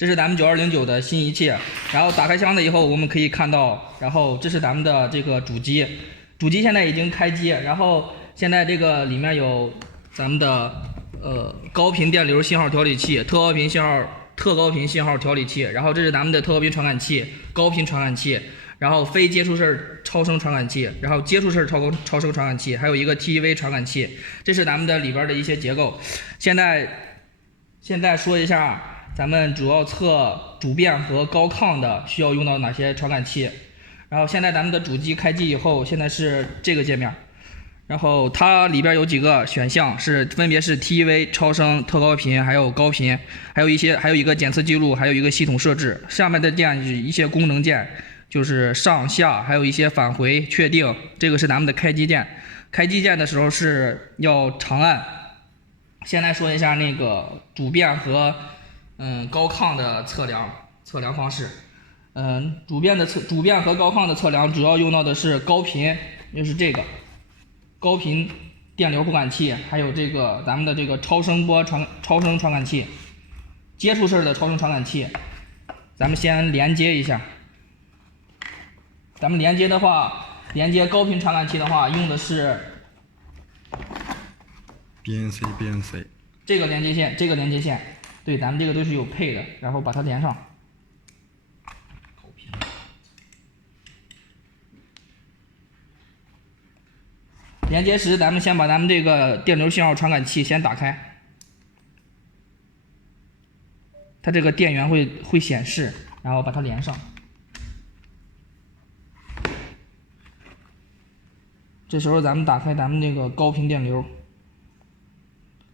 这是咱们9209的新仪器。然后打开箱子以后，我们可以看到，然后这是咱们的这个主机，主机现在已经开机，然后现在这个里面有咱们的高频电流信号调理器、特高频信号调理器，然后这是咱们的特高频传感器、高频传感器。然后非接触式超声传感器，然后接触式超声传感器，还有一个 TEV 传感器，这是咱们的里边的一些结构。现在说一下，咱们主要测主变和高亢的需要用到哪些传感器。然后现在咱们的主机开机以后，现在是这个界面，然后它里边有几个选项分别是 TEV 超声、特高频，还有高频，还有一个检测记录，还有一个系统设置。上面的键是一些功能键。就是上下，还有一些返回确定，这个是咱们的开机键。开机键的时候是要长按。现在说一下那个主变和高亢的测量方式。主变和高亢的测量主要用到的是高频，就是这个高频电流不感器，还有这个咱们的这个超声传感器，接触式的超声传感器。咱们先连接一下。咱们连接高频传感器的话，用的是 BNC 这个连接线，对，咱们这个都是有配的，然后把它连上。连接时，咱们先把咱们这个电流信号传感器先打开，它这个电源会显示，然后把它连上。这时候咱们打开咱们这个高频电流，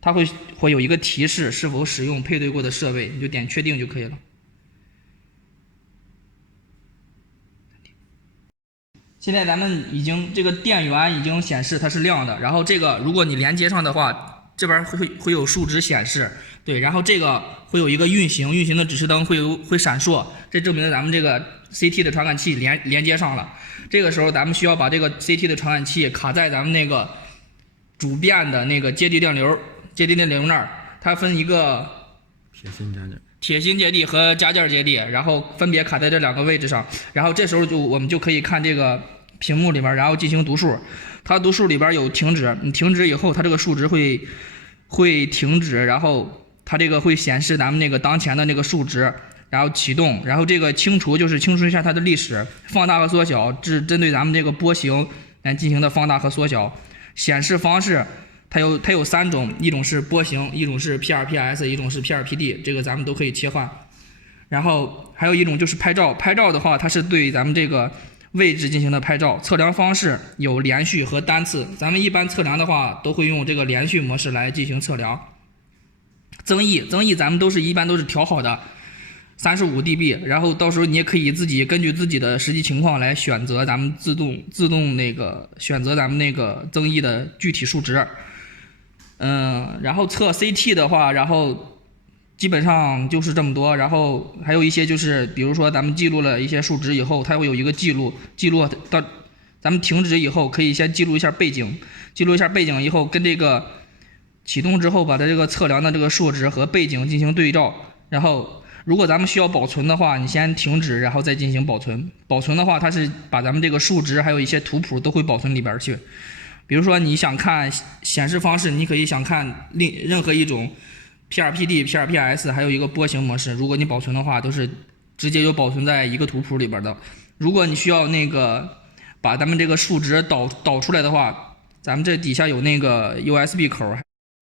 它会有一个提示是否使用配对过的设备，你就点确定就可以了。现在咱们这个电源已经显示它是亮的，然后这个如果你连接上的话，这边会有数值显示，对，然后这个会有一个运行的指示灯会闪烁，这证明咱们这个 CT 的传感器连接上了。这个时候咱们需要把这个 CT 的传感器卡在咱们那个主变的那个接地电流那儿，它分一个铁芯接地和加件接地，然后分别卡在这两个位置上。然后这时候我们就可以看这个屏幕里边，然后进行读数。它读数里边有停止，你停止以后，它这个数值会停止，然后它这个会显示咱们那个当前的那个数值。然后启动，然后这个清除就是清除一下它的历史，放大和缩小是针对咱们这个波形来进行的放大和缩小。显示方式它有3种，一种是波形，一种是 PRPS， 一种是 PRPD， 这个咱们都可以切换。然后还有一种就是拍照的话，它是对咱们这个位置进行的拍照。测量方式有连续和单次，咱们一般测量的话都会用这个连续模式来进行测量。增益咱们一般都是调好的。35 dB， 然后到时候你也可以自己根据自己的实际情况来选择咱们自动那个选择咱们那个增益的具体数值。然后测 CT 的话，然后基本上就是这么多，然后还有一些就是比如说咱们记录了一些数值以后，它会有一个记录到咱们停止以后，可以先记录一下背景以后，跟这个启动之后把它这个测量的这个数值和背景进行对照，然后如果咱们需要保存的话，你先停止，然后再进行保存。保存的话，它是把咱们这个数值还有一些图谱都会保存里边去。比如说你想看显示方式，你可以想看任何一种 PRPD、PRPS， 还有一个波形模式。如果你保存的话，都是直接就保存在一个图谱里边的。如果你需要那个把咱们这个数值导出来的话，咱们这底下有那个 USB 口。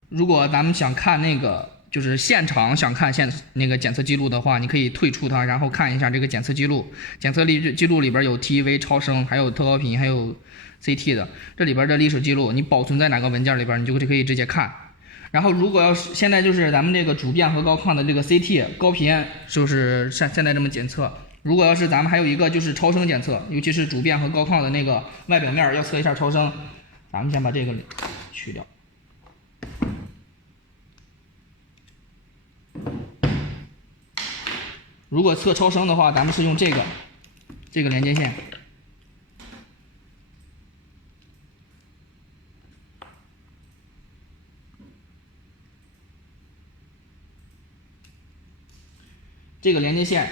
如果咱们想看那个就是现场想看那个检测记录的话，你可以退出它，然后看一下这个检测记录。检测记录里边有 TEV 超声，还有特高频，还有 CT 的，这里边的历史记录你保存在哪个文件里边，你就可以直接看。然后如果要是现在就是咱们这个主变和高亢的这个 CT 高频，就是现在这么检测。如果要是咱们还有一个就是超声检测，尤其是主变和高亢的那个外表面要测一下超声，咱们先把这个去掉。如果测超声的话，咱们是用这个连接线。这个连接线，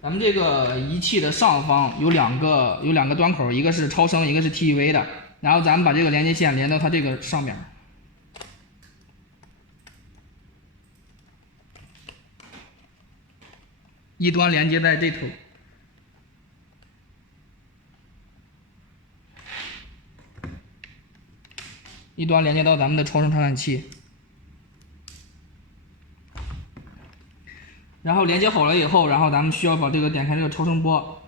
咱们这个仪器的上方有两个端口，一个是超声，一个是 TEV 的。然后咱们把这个连接线连到它这个上面，一端连接在这头，一端连接到咱们的超声传感器。然后连接好了以后，然后咱们需要把这个点开这个超声波，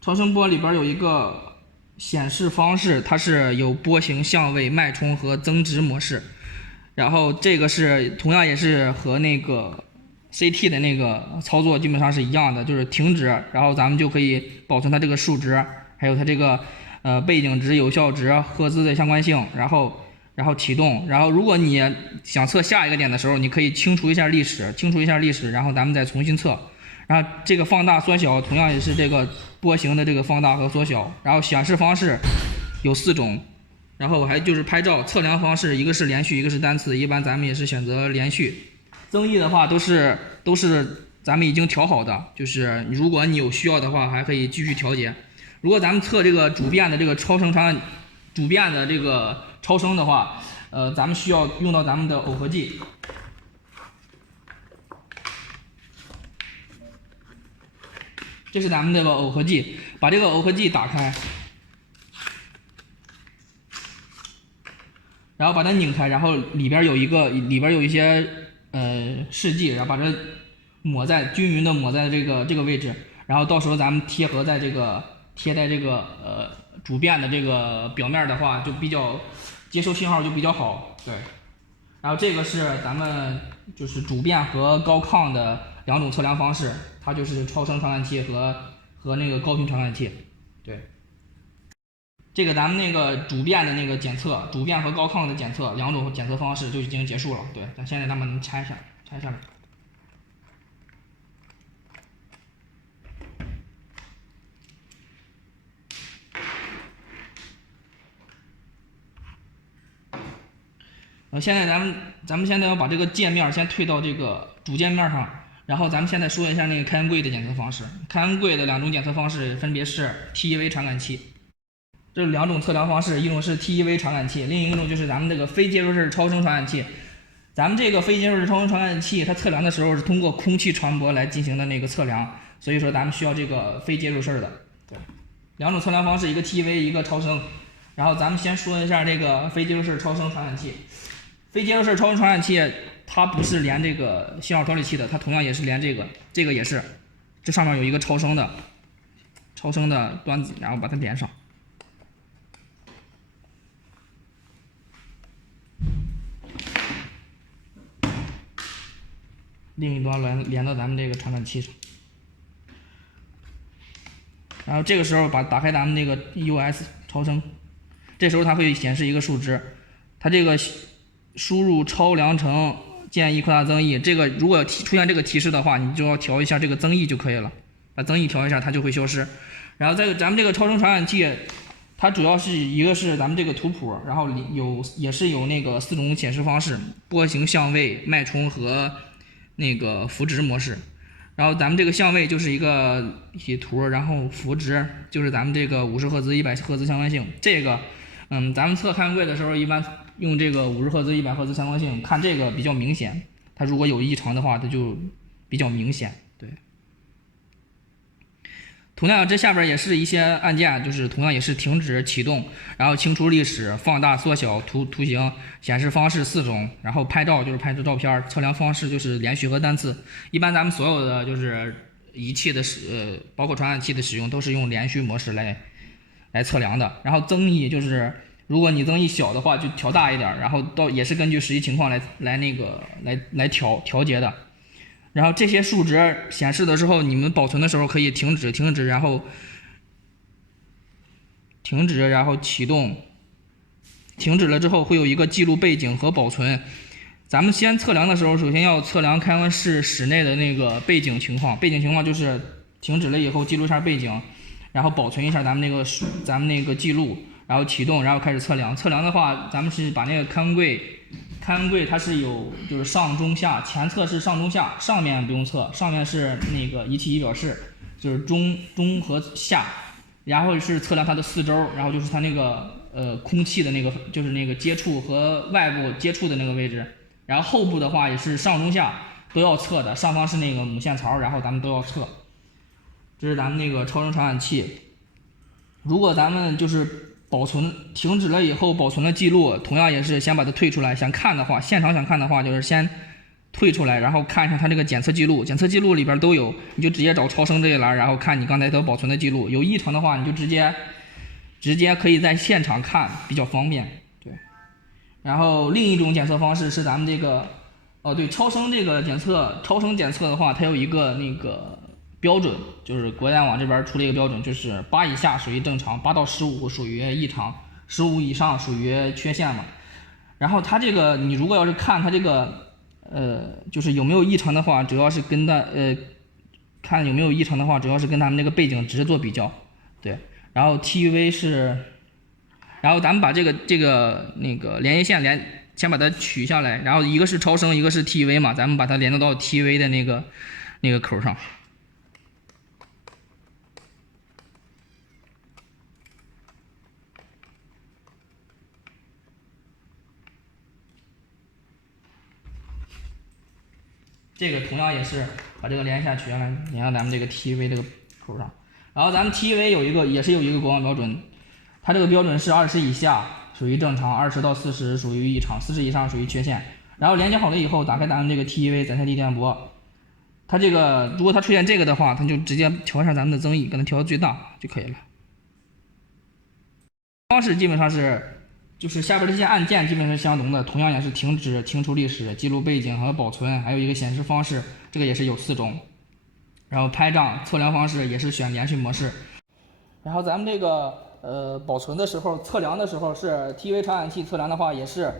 超声波里边有一个显示方式，它是有波形、相位、脉冲和增值模式。然后这个是同样也是和那个 CT 的那个操作基本上是一样的，就是停止，然后咱们就可以保存它这个数值，还有它这个背景值、有效值、赫兹的相关性，然后启动，然后如果你想测下一个点的时候，你可以清除一下历史，然后咱们再重新测。然后这个放大缩小同样也是这个波形的这个放大和缩小。然后显示方式有4种，然后还就是拍照测量方式，一个是连续，一个是单次，一般咱们也是选择连续。增益的话都是咱们已经调好的，就是如果你有需要的话，还可以继续调节。如果咱们测这个主变的这个超声传感，主变的这个超声的话，咱们需要用到咱们的耦合剂。这是咱们这个耦合剂，把这个耦合剂打开，然后把它拧开，然后里边有一些试剂，然后把它均匀的抹在这个位置，然后到时候咱们贴在这个主变的这个表面的话，就比较接收信号就比较好，对。然后这个是咱们就是主变和高抗的2种测量方式，它就是超声传感器和那个高频传感器，对。这个咱们那个主变的那个检测，主变和高抗的检测2种检测方式就已经结束了，对。咱现在咱们拆一下来。现在咱们现在要把这个界面先推到这个主界面上，然后咱们现在说一下那个开恩贵的检测方式。开恩贵的2种检测方式分别是 TEV 传感器，这2种测量方式，一种是 TEV 传感器，另一种就是咱们这个非接触式超声传感器。咱们这个非接触式超声传感器，它测量的时候是通过空气传播来进行的那个测量，所以说咱们需要这个非接触式的。对，2种测量方式，一个 TEV， 一个超声。然后咱们先说一下这个非接触式超声传感器。非接触式超声传感器，它不是连这个信号调理器的，它同样也是连这个也是，这上面有一个超声的端子，然后把它连上。另一端连到咱们这个传感器上，然后这个时候打开咱们那个 EOS 超声，这时候它会显示一个数值，它这个输入超量程建议扩大增益，这个如果出现这个提示的话，你就要调一下这个增益就可以了，把增益调一下，它就会消失。然后咱们这个超声传感器，它主要是一个是咱们这个图谱，然后也是有那个4种显示方式：波形、相位、脉冲和那个幅值模式。然后咱们这个相位就是一个体图，然后幅值就是咱们这个50赫兹、100赫兹相关性。这个咱们测开恩贵的时候，一般用这个50赫兹、100赫兹相关性，看这个比较明显。它如果有异常的话，它就比较明显。对。同样，这下边也是一些按键，就是同样也是停止、启动，然后清除历史、放大、缩小图形，显示方式4种，然后拍照就是拍照片，测量方式就是连续和单次。一般咱们所有的就是仪器的包括传感器的使用都是用连续模式来测量的。然后增益就是，如果你增益小的话就调大一点，然后也是根据实际情况来调节的。然后这些数值显示的时候，你们保存的时候可以停止，然后启动。停止了之后会有一个记录背景和保存。咱们先测量的时候，首先要测量开温室内的那个背景情况。背景情况就是停止了以后记录一下背景，然后保存一下咱们那个记录，然后启动，然后开始测量。测量的话，咱们是把那个开温柜开门柜它是有就是上中下，前侧是上中下，上面不用测，上面是那个仪器仪表室，就是中和下，然后是测量它的四周，然后就是它那个空气的那个就是那个接触和外部接触的那个位置，然后后部的话也是上中下都要测的，上方是那个母线槽，然后咱们都要测。这是咱们那个超声传感器。如果咱们就是停止了以后保存了记录，同样也是先把它退出来。想看的话，现场想看的话，就是先退出来，然后看一下它这个检测记录。检测记录里边都有，你就直接找超声这一栏，然后看你刚才都保存的记录。有异常的话，你就直接可以在现场看，比较方便。对。然后另一种检测方式是咱们这个，对，超声检测的话，它有一个那个标准，就是国家网这边出了一个标准，就是8以下属于正常，8到15属于异常，15以上属于缺陷嘛。然后它这个你如果要是看它这个就是有没有异常的话，主要是跟看有没有异常的话，主要是跟咱们这个背景值做比较。对，然后 TUV 是，然后咱们把这个那个连接线先把它取下来，然后一个是超声，一个是 TUV 嘛，咱们把它连到 TUV 的那个口上。这个同样也是把这个连线取下来，连到咱们这个 TUV 这个口上。然后咱们 TUV 也是有一个国网标准，它这个标准是20以下属于正常，20到40属于异常，40以上属于缺陷。然后连接好了以后，打开咱们这个 TUV 载下地电波，它这个如果它出现这个的话，它就直接调一下咱们的增益，给它调到最大就可以了。方式基本上是。就是下边这些按键基本是相同的，同样也是停止、清除历史、记录背景和保存，还有一个显示方式，这个也是有4种。然后拍照测量方式也是选连续模式。然后咱们这个保存的时候、测量的时候是 TUV 传感器测量的话也是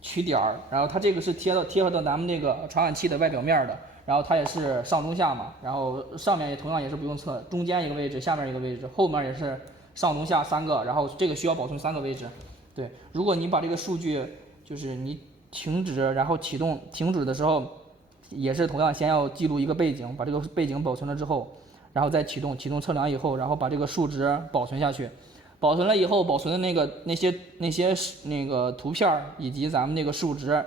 取点儿，然后它这个是贴合到咱们这个传感器的外表面的，然后它也是上中下嘛，然后上面也同样也是不用测，中间一个位置，下面一个位置，后面也是上中下3个，然后这个需要保存3个位置。对，如果你把这个数据就是你停止，然后启动停止的时候，也是同样先要记录一个背景，把这个背景保存了之后，然后再启动测量以后，然后把这个数值保存下去，保存了以后，保存的那些那个图片以及咱们那个数值，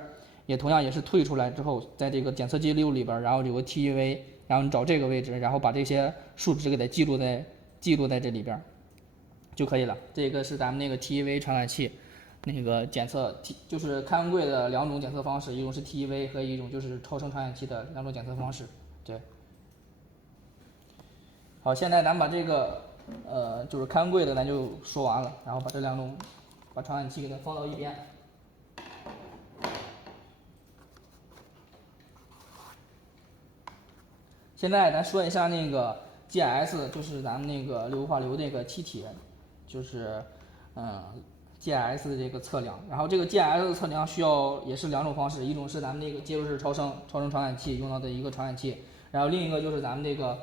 也同样也是退出来之后，在这个检测记录里边，然后有个 TUV， 然后你找这个位置，然后把这些数值给它记录在这里边。就可以了。这个是咱们那个 TUV 传感器，那个检测就是开门柜的2种检测方式，一种是 TUV 和一种就是超声传感器的2种检测方式。对。好，现在咱们把这个就是开门柜的咱就说完了，然后把这2种把传感器给它放到一边。现在咱说一下那个 GIS， 就是咱们那个六氟化硫这个气体，就是GIS 这个测量。然后这个 GIS 测量需要也是2种方式，一种是咱们那个接入式超声传感器用到的一个传感器，然后另一个就是咱们这个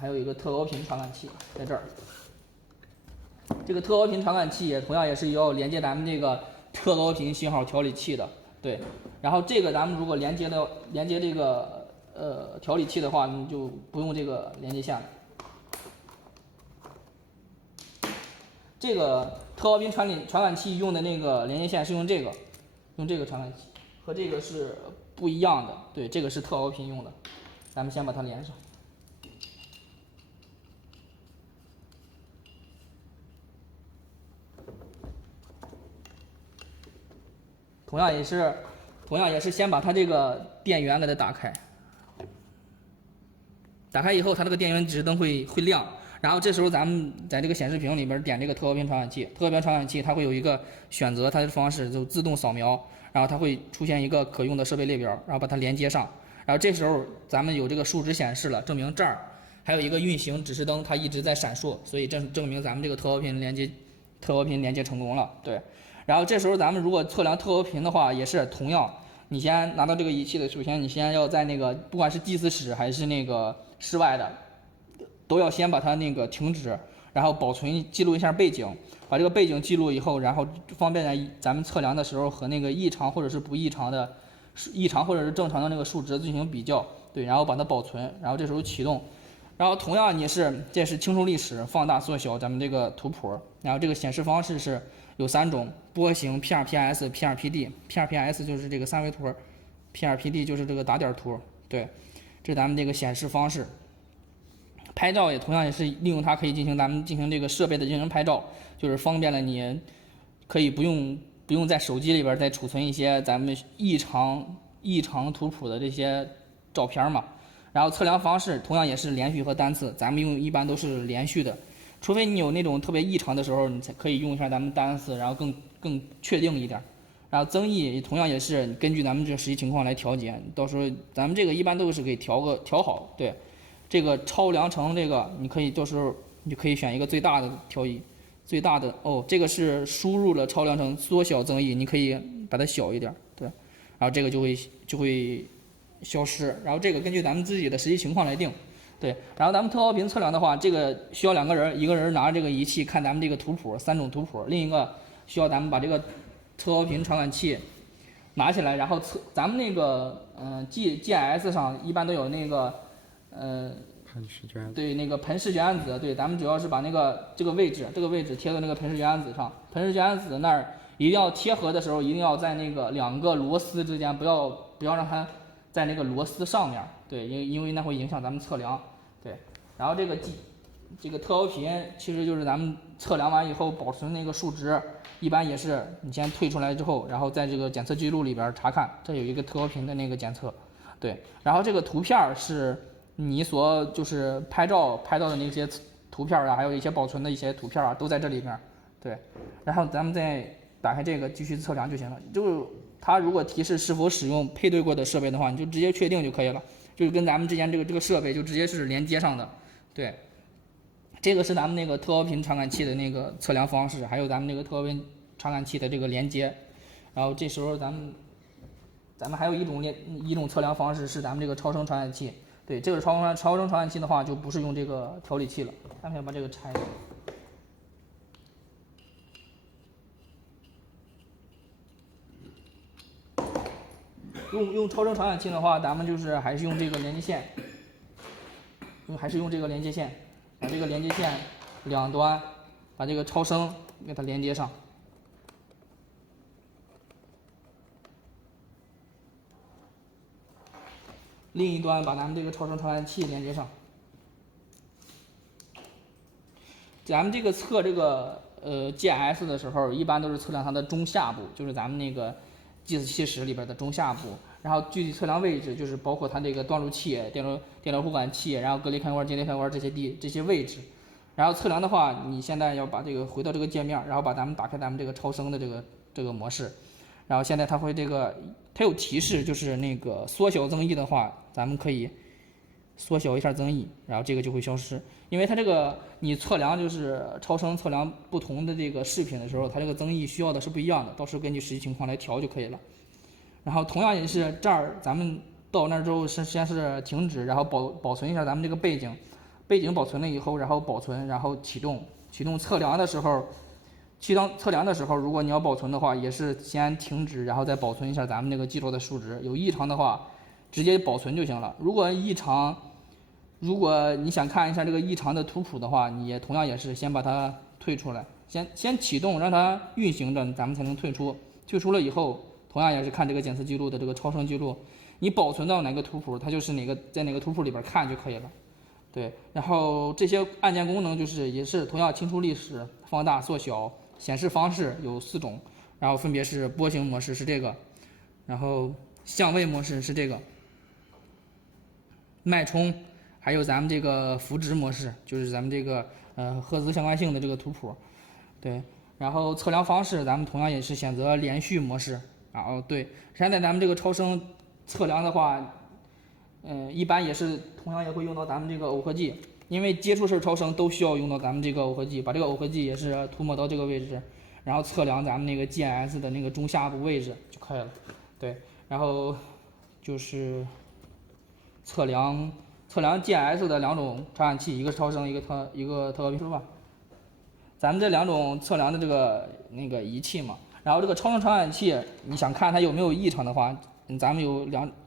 还有一个特高频传感器在这儿。这个特高频传感器也同样也是要连接咱们这个特高频信号调理器的，对。然后这个咱们如果连接这个调理器的话，你就不用这个连接线了。这个特高频传感器用的那个连接线是用这个传感器，和这个是不一样的。对，这个是特高频用的，咱们先把它连上。同样也是先把它这个电源给它打开，打开以后它这个电源指示灯会亮，然后这时候咱们在这个显示屏里边点这个特高频传感器，特高频传感器它会有一个选择它的方式，就自动扫描，然后它会出现一个可用的设备列表，然后把它连接上，然后这时候咱们有这个数值显示了，证明这儿还有一个运行指示灯，它一直在闪烁，所以证明咱们这个特高频连接成功了，对。然后这时候咱们如果测量特高频的话，也是同样，你先拿到这个仪器的，首先你先要在那个不管是祭祀室还是那个室外的，都要先把它那个停止，然后保存记录一下背景，把这个背景记录以后，然后方便咱们测量的时候和那个异常或者是不异常的异常或者是正常的那个数值进行比较，对，然后把它保存，然后这时候启动。然后同样这是清除历史、放大缩小咱们这个图谱，然后这个显示方式是有3种：波形、PRPS、PRPD。PRPS 就是这个3维图，PRPD 就是这个打点图。对，这是咱们这个显示方式。拍照也同样也是利用它可以咱们进行这个设备的进行拍照，就是方便了你，可以不用在手机里边再储存一些咱们异常图谱的这些照片嘛。然后测量方式同样也是连续和单次，咱们一般都是连续的，除非你有那种特别异常的时候，你才可以用一下咱们单次，然后更确定一点。然后增益同样也是根据咱们这实际情况来调节，到时候咱们这个一般都是给调好。对，这个超量程这个你可以到时候你就可以选一个最大的最大的这个是输入了超量程，缩小增益，你可以把它小一点，对，然后这个就会消失，然后这个根据咱们自己的实际情况来定，对，然后咱们特高频测量的话，这个需要2个人，一个人拿着这个仪器看咱们这个图谱，3种图谱，另一个需要咱们把这个特高频传感器拿起来，然后咱们那个GIS 上一般都有那个喷试卷，对，那个盆式卷子，对，咱们主要是把这个位置贴到那个盆式卷子上，盆式卷子那儿一定要贴合的时候，一定要在那个2个螺丝之间，不要让它在那个螺丝上面，对，因为那会影响咱们测量，对。然后这个特高频其实就是咱们测量完以后保存那个数值，一般也是你先退出来之后，然后在这个检测记录里边查看，这有一个特高频的那个检测，对。然后这个图片是你所就是拍到的那些图片啊，还有一些保存的一些图片啊，都在这里面，对。然后咱们再打开这个继续测量就行了，就是它如果提示是否使用配对过的设备的话，你就直接确定就可以了，就是跟咱们之前这个设备就直接是连接上的，对。这个是咱们那个特高频传感器的那个测量方式，还有咱们那个特高频传感器的这个连接。然后这时候咱们还有一种测量方式是咱们这个超声传感器，对，这个超声传感器的话就不是用这个调理器了，咱们先把这个拆了。用超声传感器的话，咱们就是还是用这个连接线，把这个连接线2端把这个超声给它连接上，另一端把咱们这个超声传感器连接上。咱们这个测这个GIS 的时候，一般都是测量它的中下部，就是咱们那个计时器室里边的中下部。然后具体测量位置就是包括它这个断路器、电流互感器，然后隔离开关、接连开关这些位置。然后测量的话，你现在要把这个回到这个界面，然后把打开咱们这个超声的这个模式。然后现在它有提示，就是那个缩小增益的话，咱们可以缩小一下增益，然后这个就会消失。因为它这个你测量就是超声测量不同的这个视频的时候，它这个增益需要的是不一样的，到时候根据实际情况来调就可以了。然后同样也是这儿，咱们到那儿之后先是停止，然后保存一下咱们这个背景保存了以后，然后保存，然后启动测量的时候，如果你要保存的话，也是先停止，然后再保存一下咱们那个记录的数值。有异常的话，直接保存就行了。如果你想看一下这个异常的图谱的话，你也同样也是先把它退出来，先启动，让它运行着，咱们才能退出。退出了以后，同样也是看这个检测记录的这个超声记录，你保存到哪个图谱，它就是在哪个图谱里边看就可以了。对，然后这些按键功能也是同样清除历史、放大、缩小，显示方式有4种，然后分别是波形模式是这个，然后相位模式是这个，脉冲，还有咱们这个幅值模式，就是咱们这个赫兹相关性的这个图谱，对，然后测量方式咱们同样也是选择连续模式，然后对，现在咱们这个超声测量的话，一般也是同样也会用到咱们这个耦合剂，因为接触式超声都需要用到咱们这个耦合剂，把这个耦合剂也是涂抹到这个位置，然后测量咱们那个 GIS 的那个中下部位置就可以了。对，然后就是测量 GIS 的2种传感器，一个是超声，一个特高频，是吧？咱们这两种测量的这个仪器嘛。然后这个超声传感器，你想看它有没有异常的话，咱们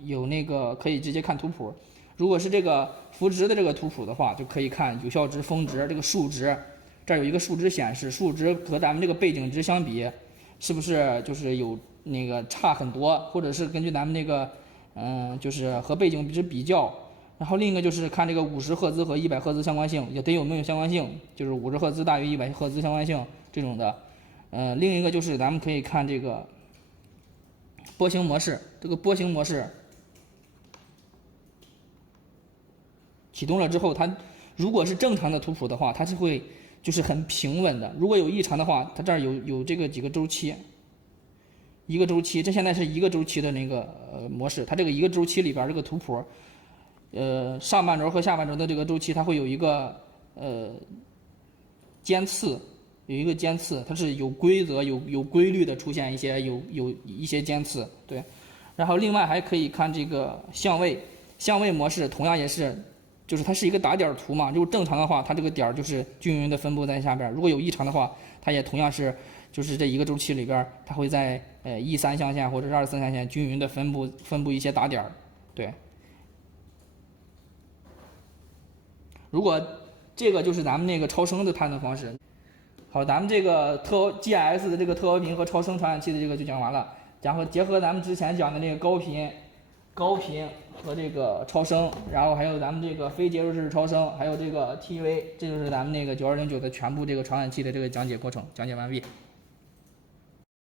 有那个可以直接看图谱。如果是这个幅值的这个图谱的话，就可以看有效值、峰值这个数值。这儿有一个数值显示，数值和咱们这个背景值相比，是不是就是有那个差很多，或者是根据咱们那个就是和背景值比较。然后另一个就是看这个50赫兹和100赫兹相关性，也得有没有相关性，就是50赫兹大于100赫兹相关性这种的。另一个就是咱们可以看这个波形模式，这个波形模式启动了之后，它如果是正常的图谱的话，它是会就是很平稳的。如果有异常的话，它这儿有这个几个周期，一个周期，这现在是一个周期的那个模式，它这个一个周期里边这个图谱，上半轴和下半轴的这个周期，它会有一个尖刺。有一个尖刺，它是有规则、有规律的出现一些有一些尖刺，对。然后另外还可以看这个相位模式，同样也是，就是它是一个打点图嘛。如果正常的话，它这个点就是均匀的分布在下边；如果有异常的话，它也同样是，就是这一个周期里边，它会在1、3象限或者是2、3象限均匀的分布一些打点，对。如果这个就是咱们那个超声的判断方式。好，咱们这个GIS 的这个特高频和超声传感器的这个就讲完了，然后结合咱们之前讲的那个高频和这个超声，然后还有咱们这个非节奏式超声，还有这个 TV， 这就是咱们那个9209的全部这个传感器的这个讲解过程，讲解完毕。